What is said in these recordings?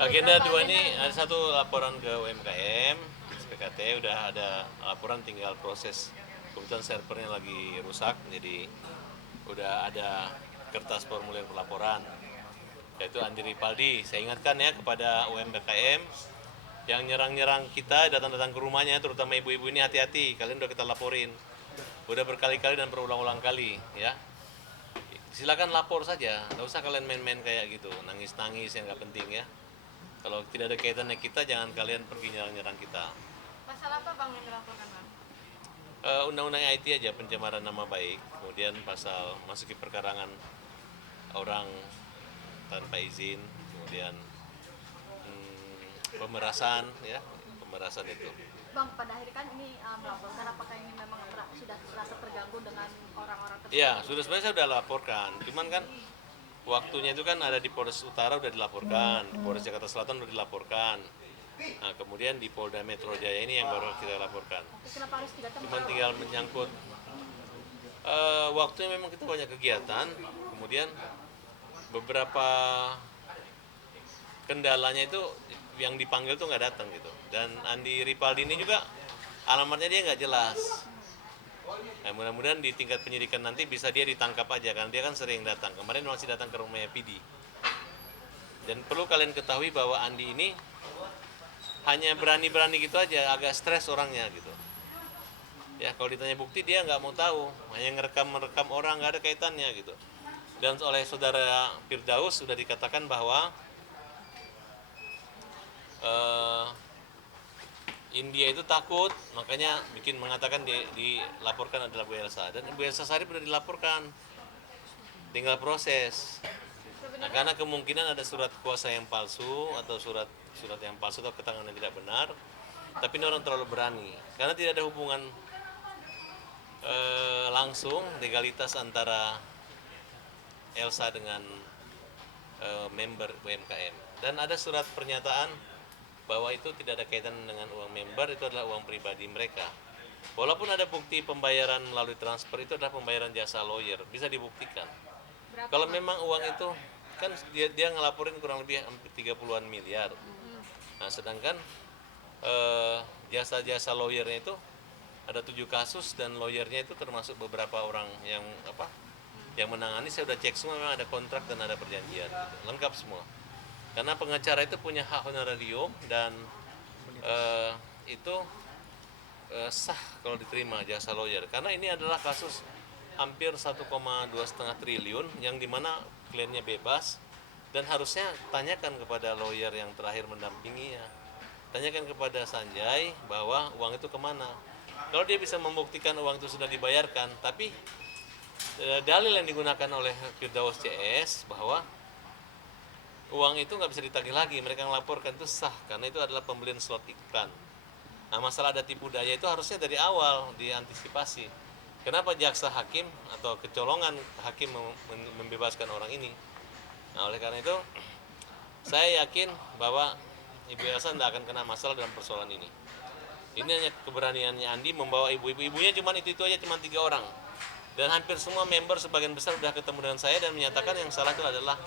Agenda dua ini ada satu laporan ke UMKM, SPKT udah ada laporan, tinggal proses. Kebetulan servernya lagi rusak, jadi udah ada kertas formulir pelaporan. Yaitu Andi Ripaldi, saya ingatkan ya kepada UMKM yang nyerang-nyerang kita, datang-datang ke rumahnya, terutama ibu-ibu ini, hati-hati, kalian udah kita laporin. Udah berkali-kali dan berulang-ulang kali ya. Silakan lapor saja, nggak usah kalian main-main kayak gitu, nangis-nangis yang nggak penting ya. Kalau tidak ada kaitannya kita, jangan kalian pergi nyerang-nyerang kita. Pasal apa Bang yang dilaporkan Bang? Undang-undang IT aja, pencemaran nama baik, kemudian pasal masuki perkarangan orang tanpa izin, kemudian pemerasan ya, pemerasan itu. Bang, pada akhirnya kan ini melaporkan apakah ini memang sudah merasa terganggu dengan orang-orang tersebut? Ya, sebenarnya saya sudah laporkan, cuman kan waktunya itu kan ada di Polres Utara udah dilaporkan, di Polres Jakarta Selatan udah dilaporkan. Nah, kemudian di Polda Metro Jaya ini yang baru kita laporkan. Kenapa harus 3 tahun? Cuman tinggal menyangkut waktunya, memang kita banyak kegiatan, kemudian beberapa kendalanya itu yang dipanggil tuh nggak datang gitu. Dan Andi Ripaldi ini juga alamatnya dia nggak jelas. Nah, mudah-mudahan di tingkat penyidikan nanti bisa dia ditangkap aja, kan dia kan sering datang. Kemarin masih datang ke rumahnya PD. Dan perlu kalian ketahui bahwa Andi ini hanya berani-berani gitu aja, agak stres orangnya gitu. Ya, kalau ditanya bukti dia nggak mau tahu, hanya ngerekam orang, nggak ada kaitannya gitu. Dan oleh saudara Firdaus sudah dikatakan bahwa India itu takut, makanya mengatakan dilaporkan adalah Bu Elsa. Dan Bu Elsa Sarip sudah dilaporkan, tinggal proses. Nah, karena kemungkinan ada surat kuasa yang palsu atau surat yang palsu atau keterangan yang tidak benar, tapi ini orang terlalu berani karena tidak ada hubungan langsung legalitas antara Elsa dengan member UMKM. Dan ada surat pernyataan bahwa itu tidak ada kaitan dengan uang member, itu adalah uang pribadi mereka. Walaupun ada bukti pembayaran melalui transfer, itu adalah pembayaran jasa lawyer, bisa dibuktikan. Berapa, Kalau Bang? memang uang itu kan dia ngelaporin kurang lebih hampir 30-an miliar. Nah, sedangkan jasa-jasa lawyernya itu ada 7 kasus, dan lawyernya itu termasuk beberapa orang yang yang menangani. Saya udah cek semua, memang ada kontrak dan ada perjanjian gitu. Lengkap semua. Karena pengacara itu punya hak honorarium dan itu sah kalau diterima jasa lawyer. Karena ini adalah kasus hampir 1,2,5 triliun yang dimana kliennya bebas, dan harusnya tanyakan kepada lawyer yang terakhir mendampinginya. Tanyakan kepada Sanjay bahwa uang itu kemana. Kalau dia bisa membuktikan uang itu sudah dibayarkan, tapi dalil yang digunakan oleh Firdaus CS bahwa uang itu nggak bisa ditagih lagi, mereka melaporkan, itu sah karena itu adalah pembelian slot iklan. Nah, masalah ada tipu daya itu harusnya dari awal diantisipasi. Kenapa jaksa hakim atau kecolongan hakim membebaskan orang ini? Nah, oleh karena itu saya yakin bahwa Ibu Elsa tidak akan kena masalah dalam persoalan ini. Ini hanya keberaniannya Andi membawa ibu-ibu. Ibunya cuma itu aja, cuma 3 orang. Dan hampir semua member sebagian besar sudah ketemu dengan saya dan menyatakan yang salah itu adalah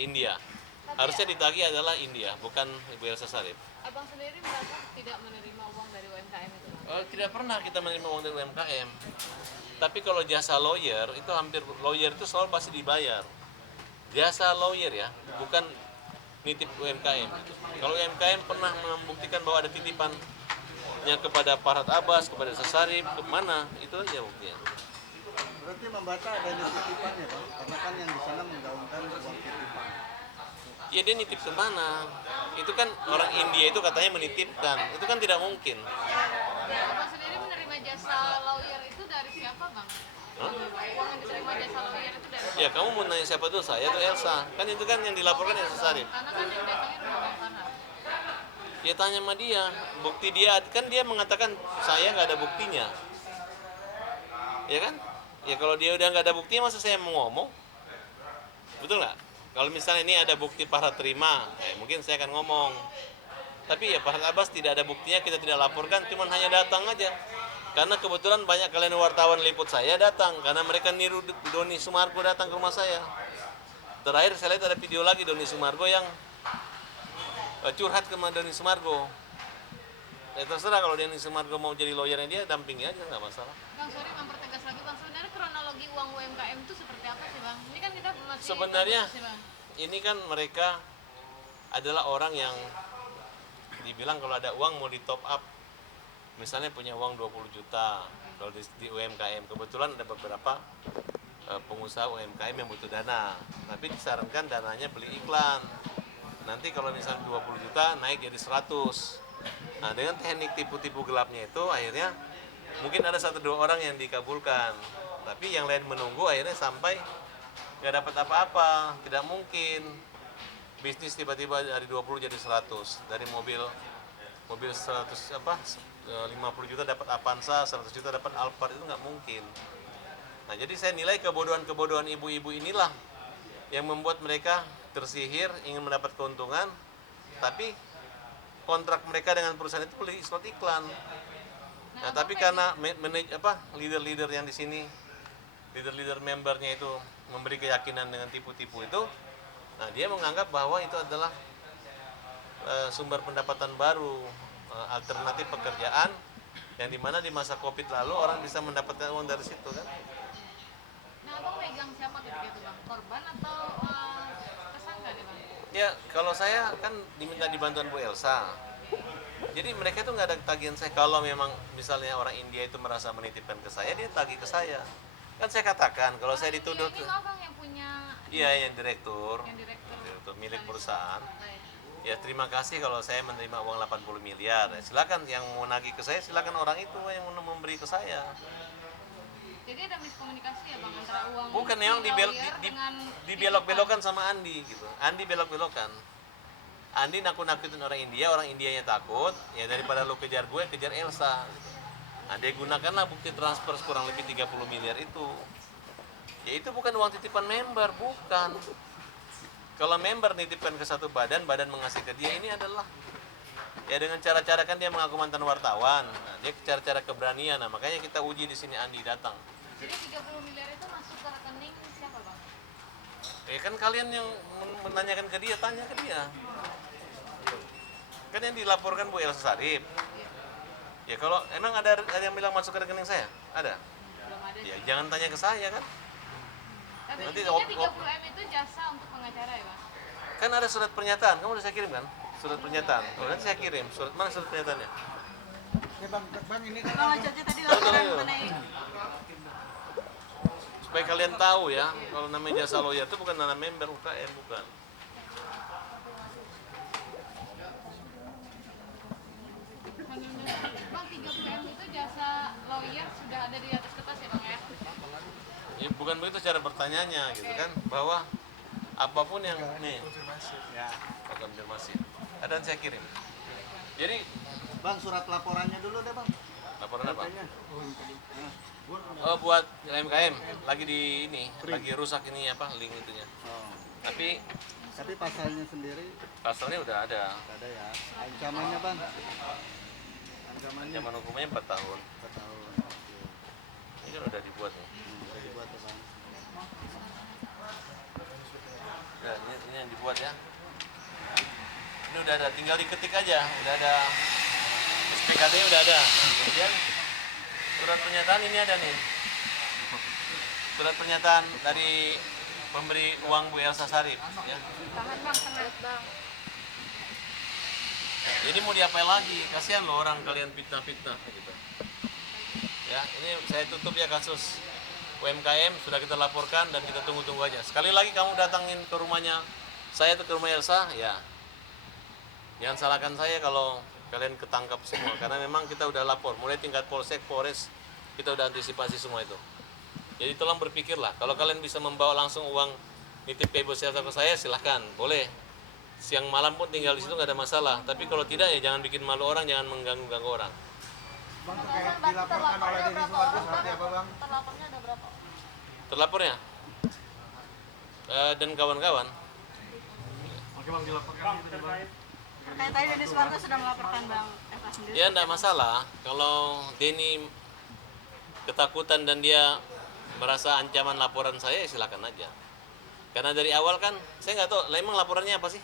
India. Harusnya ditagih adalah India, bukan Ibu Elsa Sarip. Abang sendiri merasa tidak menerima uang dari UMKM itu, Bang? Tidak pernah kita menerima uang dari UMKM. Tapi kalau jasa lawyer itu hampir, lawyer itu selalu pasti dibayar. Jasa lawyer ya, bukan nitip UMKM. Kalau UMKM pernah membuktikan bahwa ada titipannya kepada Farhad Abbas, kepada Sasarip, kemana, itu aja buktinya. Berarti membaca adanya titipannya, Bang, karena kan yang di sana menggaungkan uang titipan. Ya, dia nitip kemana? Itu kan orang India itu katanya menitipkan, itu kan tidak mungkin. Abang sendiri menerima jasa lawyer itu dari siapa, Bang? Hah? Uang yang diterima jasa lawyer itu dari siapa? Ya, kamu mau nanya siapa tuh, saya atau Elsa? Kan itu kan yang dilaporkan Elsa Sarip. Karena kan yang datangin rumah Bang Farhan. Ya, tanya sama dia, bukti dia, kan dia mengatakan saya nggak ada buktinya. Ya kan? Ya kalau dia udah nggak ada buktinya, masa saya mau ngomong? Betul nggak? Kalau misalnya ini ada bukti Farhad terima, mungkin saya akan ngomong. Tapi ya Farhad Abbas tidak ada buktinya, kita tidak laporkan, cuma hanya datang aja. Karena kebetulan banyak kalian wartawan liput saya datang, karena mereka niru Doni Sumarko datang ke rumah saya. Terakhir saya lihat ada video lagi Doni Sumargo yang curhat ke Doni Sumargo. Terserah kalau Doni Sumargo mau jadi lawyernya dia, dampingi aja, nggak masalah. Bang, sorry mempertegas lagi Bang, sebenarnya kronologi uang UMKM itu seperti apa sih Bang? Ini kan kita masih Sebenarnya sih, Bang. ini kan mereka adalah orang yang dibilang kalau ada uang mau di top up. Misalnya punya uang 20 juta kalau di UMKM. Kebetulan ada beberapa pengusaha UMKM yang butuh dana. Tapi disarankan dananya beli iklan. Nanti kalau misalnya 20 juta naik jadi 100. Nah, dengan teknik tipu-tipu gelapnya itu akhirnya mungkin ada 1-2 orang yang dikabulkan. Tapi yang lain menunggu akhirnya sampai nggak dapat apa-apa. Tidak mungkin bisnis tiba-tiba dari 20 jadi 100. Dari mobil 100 50 juta dapat Avanza, 100 juta dapat Alphard, itu nggak mungkin. Nah, jadi saya nilai kebodohan-kebodohan ibu-ibu inilah yang membuat mereka tersihir ingin mendapat keuntungan, tapi kontrak mereka dengan perusahaan itu beli slot iklan. Nah, tapi karena leader-leader yang di sini, leader-leader membernya itu memberi keyakinan dengan tipu-tipu itu, nah dia menganggap bahwa itu adalah sumber pendapatan baru, alternatif pekerjaan yang dimana di masa Covid lalu orang bisa mendapatkan uang dari situ kan. Nah, Abang megang siapa ketika itu Bang? Korban atau tersangka nih Bang? Ya, kalau saya kan diminta dibantuan Bu Elsa. Jadi mereka itu nggak ada tagihan saya. Kalau memang misalnya orang India itu merasa menitipkan ke saya, dia tagih ke saya. Kan saya katakan kalau saya dituduh Ini Abang yang punya iya, yang direktur milik perusahaan. Baik. Ya terima kasih kalau saya menerima uang 80 miliar. Silakan yang mau nagih ke saya, silakan orang itu yang mau memberi ke saya. Jadi ada miskomunikasi ya Bang antara uang Bukan, memang dengan dibelok-belokkan sama Andi gitu. Andi belok-belokkan. Andi nakut-nakutin orang Indianya takut. Ya daripada lu kejar gue, kejar Elsa. Gitu. Nah, dia gunakanlah bukti transfer kurang lebih 30 miliar itu. Ya itu bukan uang titipan member, bukan. Kalau member nitipkan ke satu badan mengasih ke dia, ini adalah ya dengan cara-cara kan dia mengaku mantan wartawan. Nah, dia cara-cara keberanian. Nah, makanya kita uji di sini Andi datang. Jadi 30 miliar itu masuk ke rekening siapa Bang? Kan kalian yang menanyakan ke dia, tanya ke dia. Kan yang dilaporkan Bu Elsa Sarip. Ya kalau emang ada yang bilang masuk ke rekening saya? Ada? Belum ada. Ya jangan tanya ke saya kan. Tapi Nanti intinya 30M itu jasa untuk pengacara ya Bang? Kan ada surat pernyataan, kamu udah saya kirim kan? Surat pernyataan. Oh, nanti saya kirim. Mana surat pernyataannya? Ya bang ini kan Bang Ajoji tadi laporan mengenai Supaya kalian tahu ya, kalau namanya jasa lawyer itu bukan nama member UKM, bukan. Bang, 30M itu jasa lawyer sudah ada di atas kertas ya Bang ya? Ya, bukan begitu cara bertanyanya gitu kan, bahwa apapun yang nih, ya. konfirmasi. Ada yang saya kirim. Jadi Bang surat laporannya dulu deh bang. laporan apa? Kayaknya. Oh, buat UMKM lagi di ini, lagi rusak ini apa link itunya. Oh. Tapi Pasalnya sendiri pasalnya udah ada. ada ya. Ancamannya bang. Ancamannya Ancaman hukumnya 4 tahun. 4 tahun. Ini kan udah dibuat nih. Udah dibuat ya bang. Udah, ini yang dibuat ya. Ini udah ada, tinggal diketik aja. Udah ada SPKT-nya udah ada. Kemudian surat pernyataan ini ada nih. Surat pernyataan dari pemberi uang Bu Elsa Sarip ya. Tahan Bang, tenang Bang. Jadi mau diapain lagi? Kasihan loh orang kalian fitnah-fitnah gitu. Ya, ini saya tutup ya kasus UMKM, sudah kita laporkan dan kita tunggu-tunggu aja. Sekali lagi kamu datangin ke rumahnya saya atau ke rumah Elsa, ya. Jangan salahkan saya kalau kalian ketangkap semua, karena memang kita udah lapor, mulai tingkat polsek, polres, kita udah antisipasi semua itu. Jadi tolong berpikirlah, kalau kalian bisa membawa langsung uang nitip ke Ibu Elsa ke saya, silahkan, boleh. Siang malam pun tinggal di situ nggak ada masalah. Tapi kalau tidak ya jangan bikin malu orang, jangan mengganggu-ganggu orang. Bang terkait dilaporkan oleh Denny Sumargo seperti apa bang? terlapornya ada berapa? Terlapornya dan kawan-kawan. Terkait tadi Denny Sumargo sudah melaporkan Bang Eva sendiri. Ya enggak masalah kalau Denny ketakutan dan dia merasa ancaman laporan saya, silakan aja. Karena dari awal kan saya nggak tahu, lah emang laporannya apa sih?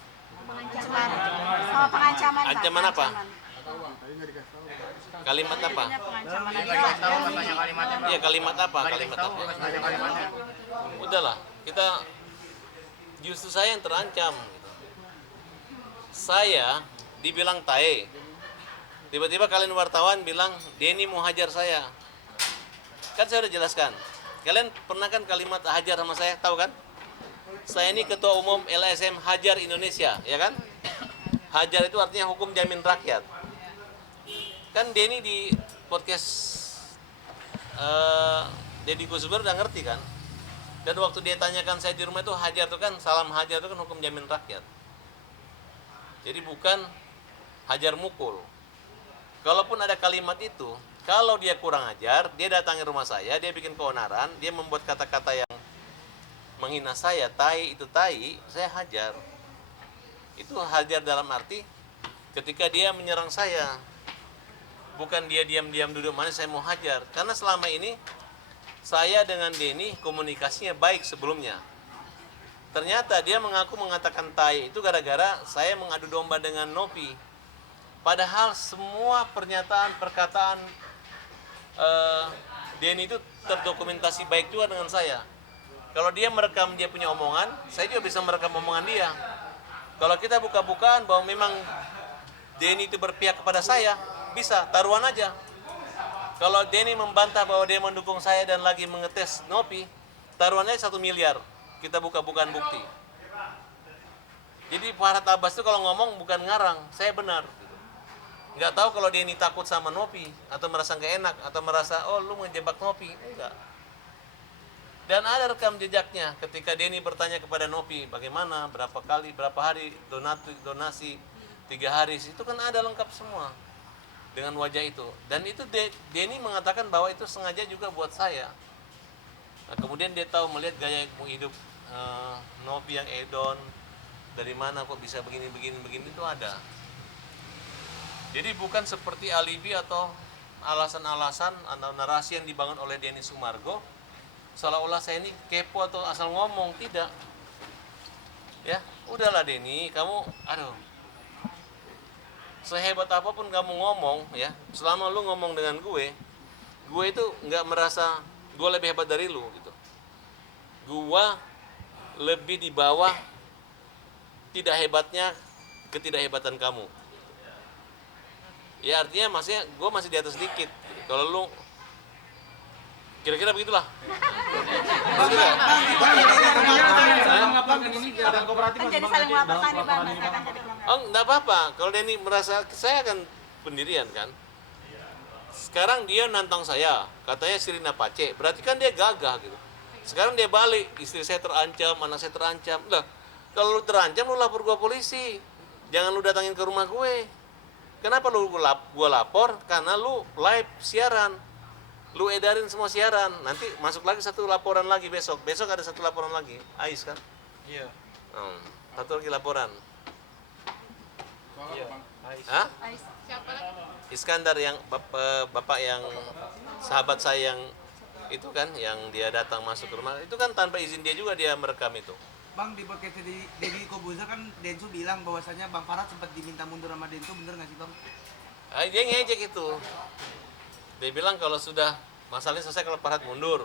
Pengancaman. Oh, pengancaman, Bang. Ancaman apa? Kalimat apa? Pengancaman Lagi aja. tahu katanya kalimatnya Bang. Iya, kalimat apa? Nggak Kalimat dikasih tahu, apa? nggak sengaja kalimatnya. Udahlah, kita justru saya yang terancam. Gitu. Saya dibilang tae. Tiba-tiba kalian wartawan bilang Denny mau hajar saya. Kan saya udah jelaskan. Kalian pernah kan kalimat hajar sama saya, tahu kan? Saya ini ketua umum LSM Hajar Indonesia, ya kan? Hajar itu artinya hukum jamin rakyat. Kan Denny di podcast Deddy Kusber udah ngerti kan? Dan waktu dia tanyakan saya di rumah itu hajar itu kan, salam hajar itu kan hukum jamin rakyat. Jadi bukan hajar mukul. Kalaupun ada kalimat itu, kalau dia kurang ajar, dia datangi rumah saya, dia bikin keonaran, dia membuat kata-kata yang menghina saya, tai itu tai, saya hajar. Itu hajar dalam arti ketika dia menyerang saya. Bukan dia diam-diam duduk manis saya mau hajar. Karena selama ini saya dengan Denny komunikasinya baik sebelumnya. Ternyata dia mengaku mengatakan tai itu gara-gara saya mengadu domba dengan Nopi. Padahal semua pernyataan, perkataan Denny itu terdokumentasi baik juga dengan saya. Kalau dia merekam dia punya omongan, saya juga bisa merekam omongan dia. Kalau kita buka-bukaan bahwa memang Denny itu berpihak kepada saya, bisa, taruhan aja. Kalau Denny membantah bahwa dia mendukung saya dan lagi mengetes Nopi, taruhannya 1 miliar. Kita buka-bukaan bukti. Jadi Farhad Abbas itu kalau ngomong bukan ngarang, saya benar. Nggak tahu kalau Denny takut sama Nopi, atau merasa nggak enak, atau merasa, oh lu ngejebak Nopi. Enggak. Dan ada rekam jejaknya ketika Denny bertanya kepada Nopi, bagaimana, berapa hari donasi 3 hari, itu kan ada lengkap semua dengan wajah itu. Dan itu Denny mengatakan bahwa itu sengaja juga buat saya. Nah, kemudian dia tahu melihat gaya hidup Nopi yang edon, dari mana kok bisa begini itu ada. Jadi bukan seperti alibi atau alasan-alasan atau narasi yang dibangun oleh Denny Sumargo seolah-olah saya ini kepo atau asal ngomong, tidak. Ya, udahlah Denny, kamu sehebat apapun kamu ngomong ya, selama lu ngomong dengan gue itu nggak merasa gue lebih hebat dari lu gitu. Gue lebih di bawah tidak hebatnya ketidakhebatan kamu. Ya artinya maksudnya gue masih di atas dikit. Kalau lu kira-kira begitulah. Kan jadi saling melaporkan nih, Bang. Misalkan jadi Oh, enggak apa-apa. Kalau Denny merasa saya akan pendirian kan. Sekarang dia nantang saya, katanya Sirina Pace. Berarti kan dia gagah gitu. Sekarang dia balik, istri saya terancam, anak saya terancam. Lah, kalau lu terancam lu lapor gua polisi. Jangan lu datangin ke rumah gue. Kenapa lu gua lapor? Karena lu live siaran. Lu edarin semua siaran. Nanti masuk lagi satu laporan lagi besok. Besok ada satu laporan lagi. Ais kan? Iya. Satu lagi laporan. Soal apa, Bang? Hah? Siapa lagi? Iskandar yang bapak yang sahabat saya yang itu kan yang dia datang masuk ke rumah itu kan tanpa izin dia juga dia merekam itu. Bang, di podcast Deddy Kobuzer kan Densu bilang bahwasanya Bang Farhad sempat diminta mundur sama Densu, bener nggak sih Bang? Dia ngejek itu. Dia bilang kalau sudah masalahnya selesai kalau Farhad mundur,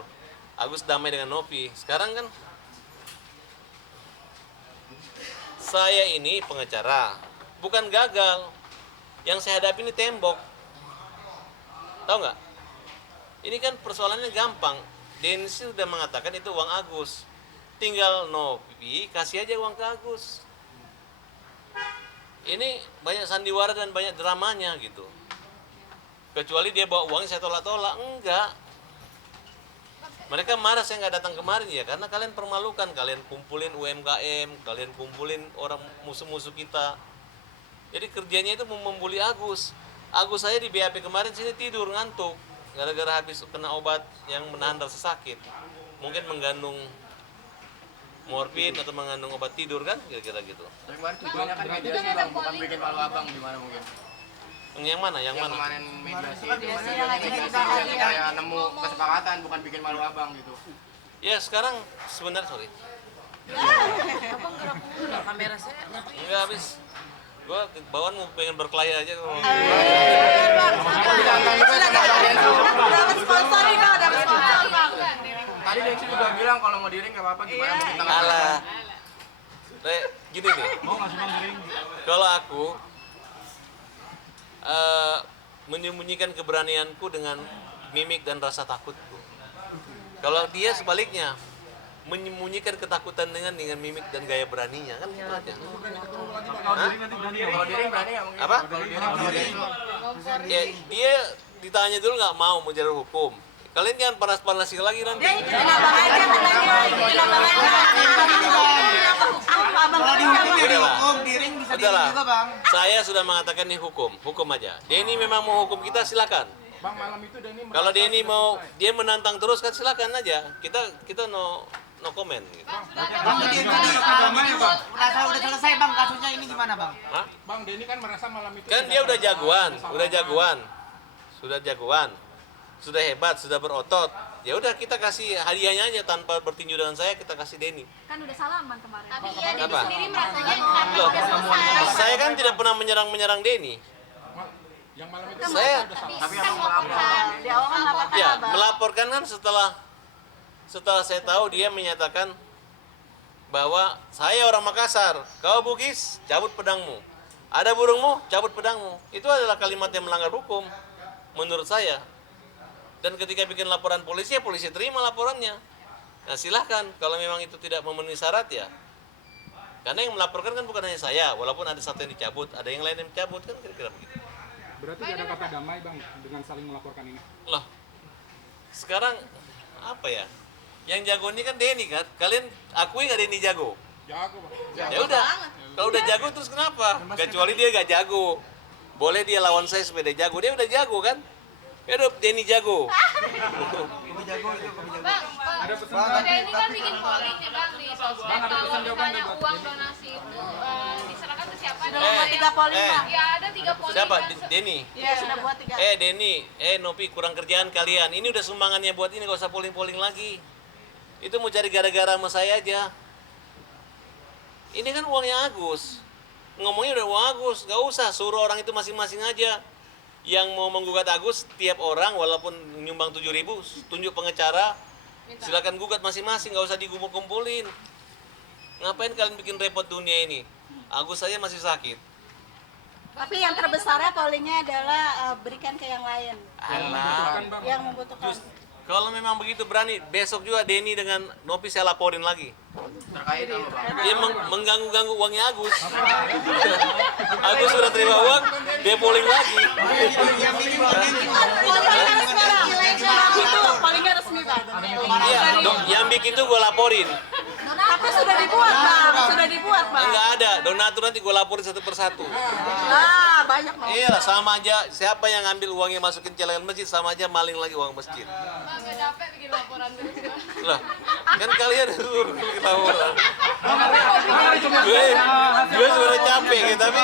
Agus damai dengan Nopi. Sekarang kan saya ini pengacara, bukan gagal. Yang saya hadapi ini tembok. Tahu nggak? Ini kan persoalannya gampang. Densi sudah mengatakan itu uang Agus. Tinggal Nopi kasih aja uang ke Agus. Ini banyak sandiwara dan banyak dramanya gitu. Kecuali dia bawa uangnya saya tolak-tolak. Enggak. Mereka marah saya nggak datang kemarin ya karena kalian permalukan. Kalian kumpulin UMKM, kalian kumpulin orang musuh-musuh kita. Jadi kerjanya itu membuli Agus. Agus saya di BAP kemarin sini tidur ngantuk gara-gara habis kena obat yang menahan rasa sakit. Mungkin mengandung morfin atau mengandung obat tidur kan kira-kira gitu. Tapi kemarin tujuannya kan mediasi Bang, bukan bikin malu abang gimana mungkin? Yang mana? Yang mana? Kemarin mediasi yang lagi dibahas ya. kayak nemu kesepakatan bukan bikin malu abang gitu. Ya sekarang sebenarnya Abang gerak mulu. Kamera saya. Enggak habis. Gua bawaan mau pengen berkelahi aja. Dapat sponsor nih Bang, dapat sponsor Bang. Tadi Densu juga bilang kalau mau diring nggak apa-apa, gimana mau kita Alah. Gini nih. Kalau aku menyembunyikan keberanianku dengan mimik dan rasa takutku. Kalau dia sebaliknya menyembunyikan ketakutan dengan mimik dan gaya beraninya, kan gitu aja. Hah? kalau diring berani nggak mungkin? Apa? Kalau diring Ya, dia ditanya dulu nggak mau jalur hukum. Kalian jangan panas-panasin lagi nanti. Ikutin abang aja katanya, ikutin abang aja. Abang Kalau dihukum ya Udah lah. dihukum, diring bisa Udah diring lah. juga Bang. Saya sudah mengatakan ini hukum aja. Denny memang mau hukum kita, silakan. Bang, malam itu Denny Kalau Denny mau dia menantang terus kan silakan aja. Kita no comment gitu. Bang, dia merasa udah selesai Bang kasusnya ini gimana Bang? Hah? Bang, Denny kan merasa malam itu Kan dia udah jagoan. Sudah jagoan. Sudah hebat, sudah berotot. Ya udah kita kasih hadiahnya aja tanpa bertinju dengan saya, kita kasih Denny. Kan udah salaman kemarin. Tapi iya Denny Apa? sendiri merasanya karena Loh, udah selesai. saya kan tidak pernah menyerang Denny. yang malam itu Saya Tapi kan melaporkan. di awal kan laporkan ya abang. melaporkan kan setelah saya tahu dia menyatakan bahwa saya orang Makassar, kau Bugis, cabut pedangmu. Ada burungmu, cabut pedangmu. Itu adalah kalimat yang melanggar hukum menurut saya. Dan ketika bikin laporan polisi, ya polisi terima laporannya. Nah silahkan, kalau memang itu tidak memenuhi syarat ya. Karena yang melaporkan kan bukan hanya saya, walaupun ada satu yang dicabut, ada yang lain yang dicabut kan kira-kira begitu. Berarti tidak ada kata damai Bang dengan saling melaporkan ini? Loh, sekarang apa ya? Yang jago ini kan Denny kan? Kalian akui nggak Denny jago? jago, Bang. Ya udah, kalau udah jago terus kenapa? Kecuali dia nggak jago. Boleh dia lawan saya supaya dia jago. Dia udah jago kan? Ya udah, Denny jago. Kami jago itu, kami jago. Bang, udah ini kan bikin polling nih Bang di sosmed kalau misalnya uang donasi itu diserahkan ke siapa? Sudah buat 3 polling Bang. Ya ada 3 polling. Siapa? kan. Denny. Iya, sudah buat 3. Denny, Nopi, kurang kerjaan kalian. Ini udah sumbangannya buat ini, gak usah polling-polling lagi. Itu mau cari gara-gara sama saya aja. Ini kan uangnya Agus. Ngomongnya udah uang Agus, gak usah suruh orang itu masing-masing aja. Yang mau menggugat Agus, tiap orang walaupun nyumbang 7.000, tunjuk pengacara, silakan gugat masing-masing, gak usah dikumpul-kumpulin. Ngapain kalian bikin repot dunia ini? Agus saja masih sakit. Tapi yang terbesarnya pollingnya adalah berikan ke yang lain. Alah. Yang membutuhkan. Kalau memang begitu berani, besok juga Denny dengan Nopi saya laporin lagi. Terkait apa, Bang? Dia mengganggu-ganggu uangnya Agus. Agus sudah terima uang, dia polling lagi. Yang bikin polling Pollingnya sekarang. Itu pollingnya resmi Bang. Iya, yang bikin tuh gue laporin. Tapi sudah dibuat Bang, sudah dibuat Bang. Enggak ada, donatur nanti gue laporin satu persatu. Ah, banyak Bang. Iya, sama aja. Siapa yang ngambil uangnya masukin celengan masjid, sama aja maling lagi uang masjid. Bang gak capek bikin laporan terus Bang. Lah, kan kalian suruh kita laporan. Gue sebenarnya capek gitu, tapi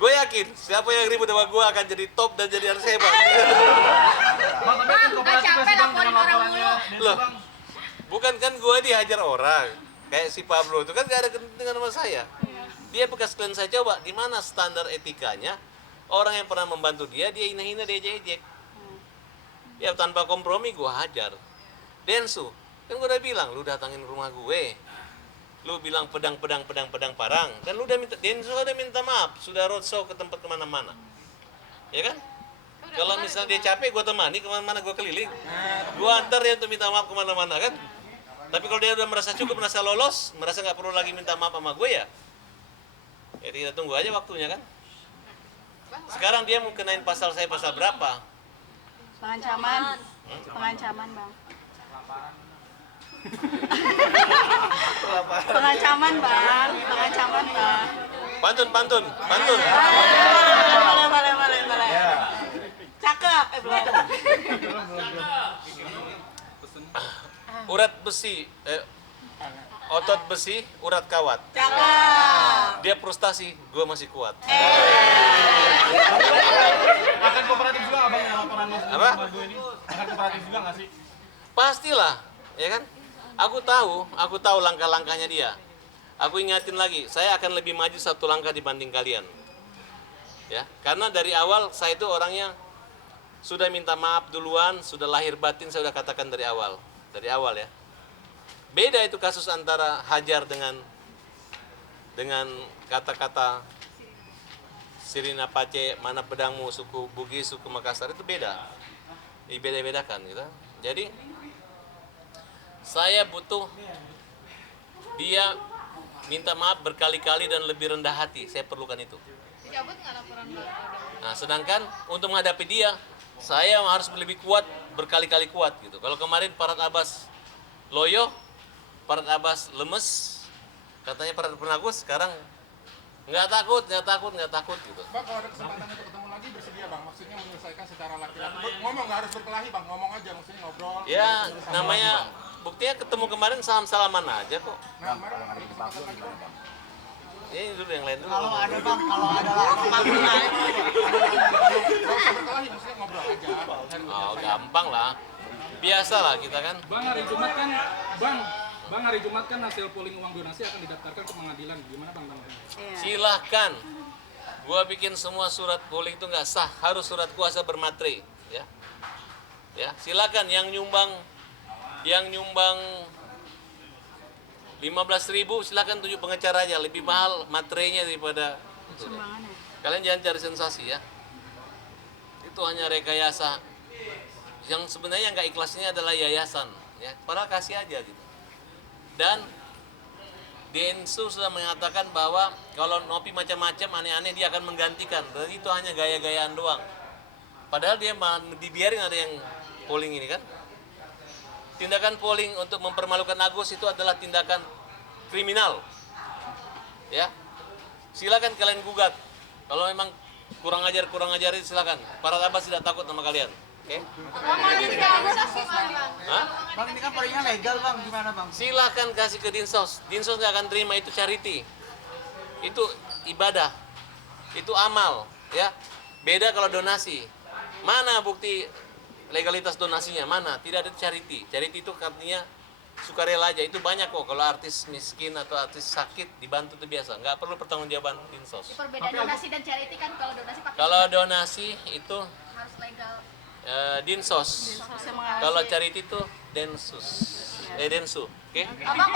gue yakin siapa yang ribut sama gue akan jadi top dan jadi artis hebat. Bang gak capek laporin orang mulu. Loh, bukan kan gue dihajar orang kayak si Pablo itu kan gak ada kepentingan sama saya. Dia bekas klien saya, coba di mana standar etikanya orang yang pernah membantu dia hina-hina, dia ejek-ejek. Ya tanpa kompromi gue hajar. Densu, kan gue udah bilang lu datangin rumah gue, lu bilang pedang parang, kan lu udah minta, Densu udah minta maaf, sudah roadshow ke tempat kemana-mana, ya kan? Kalau misalnya dia capek, gue temani kemana-mana, gue keliling, gue antar dia untuk minta maaf kemana-mana kan. Tapi kalau dia udah merasa cukup, merasa lolos, merasa nggak perlu lagi minta maaf sama gue ya kita tunggu aja waktunya kan. Sekarang dia mau kenain pasal saya pasal berapa? Pengancaman. Pengancaman Bang. Pengancaman Bang, pengancaman Bang. Pantun. Boleh. Cakep, belum. Urat besi, otot besi, urat kawat. Cakep. Dia frustasi, gue masih kuat. Akan kooperatif juga Abang yang laporan Apa? ini? Akan kooperatif juga nggak sih? Pastilah, ya kan? Aku tahu langkah-langkahnya dia. aku ingatin lagi, saya akan lebih maju satu langkah dibanding kalian. Ya, karena dari awal saya itu orangnya sudah minta maaf duluan, sudah lahir batin saya sudah katakan dari awal ya. Beda itu kasus antara hajar dengan kata-kata Sirina Pace, mana pedangmu, suku Bugis, suku Makassar, itu beda. Beda-bedakan gitu. Jadi saya butuh dia minta maaf berkali-kali dan lebih rendah hati. Saya perlukan itu. Dicabut nggak laporan baru? Nah, sedangkan untuk menghadapi dia, saya harus lebih kuat, berkali-kali kuat gitu. Kalau kemarin Farhad Abbas loyo, Farhad Abbas lemes, katanya Farhad Penagus, sekarang nggak takut gitu. Bang, kalau ada kesempatan untuk ketemu lagi bersedia bang, maksudnya menyelesaikan secara laki-laki. Ngomong nggak harus berkelahi bang, ngomong aja, maksudnya ngobrol. Ya, namanya buktinya ketemu kemarin salam-salaman aja kok. Nah, kemarin ada kesempatan lagi bang. Ini dulu yang lain dulu. Kalau ada bang, kalau ada larangan Nggak usah berkelahi, maksudnya ngobrol aja. Oh, gampang lah. Biasa lah kita kan. Bang, hari Jumat kan hasil polling uang donasi akan didaftarkan ke pengadilan. Gimana bang? Iya. Silahkan. Gua bikin semua surat polling itu nggak sah, harus surat kuasa bermatre, ya. Ya, silakan yang nyumbang 15.000 silakan tunjuk pengecar aja, lebih mahal materainya daripada itu. Sumbangannya. Kalian jangan cari sensasi ya. Itu hanya rekayasa. Yang sebenarnya nggak ikhlasnya adalah yayasan, ya. Padahal kasih aja gitu. Dan Densu sudah mengatakan bahwa kalau Nopi macam-macam aneh-aneh dia akan menggantikan. Berarti itu hanya gaya-gayaan doang. Padahal dia dibiarin ada yang polling ini kan. Tindakan polling untuk mempermalukan Agus itu adalah tindakan kriminal. Ya. Silakan kalian gugat. Kalau memang kurang ajar itu silakan. Farhad Abbas tidak takut sama kalian. Oke? Ngomongnya tidak ada saksi bang. Hah? bang, ini kan palingnya legal bang, gimana bang? Silakan kasih ke Dinsos. Dinsos nggak akan terima, itu charity. Itu ibadah. Itu amal, ya. Beda kalau donasi. Mana bukti legalitas donasinya? Mana? Tidak ada charity. Charity itu artinya sukarela aja. Itu banyak kok. Kalau artis miskin atau artis sakit dibantu itu biasa. Nggak perlu pertanggungjawaban Dinsos. Perbedaan donasi dan charity kan kalau donasi pakai Kalau donasi itu harus legal. Dinsos. Bisa mengawasi. Kalau charity itu Densus. Densu. Oke? Abang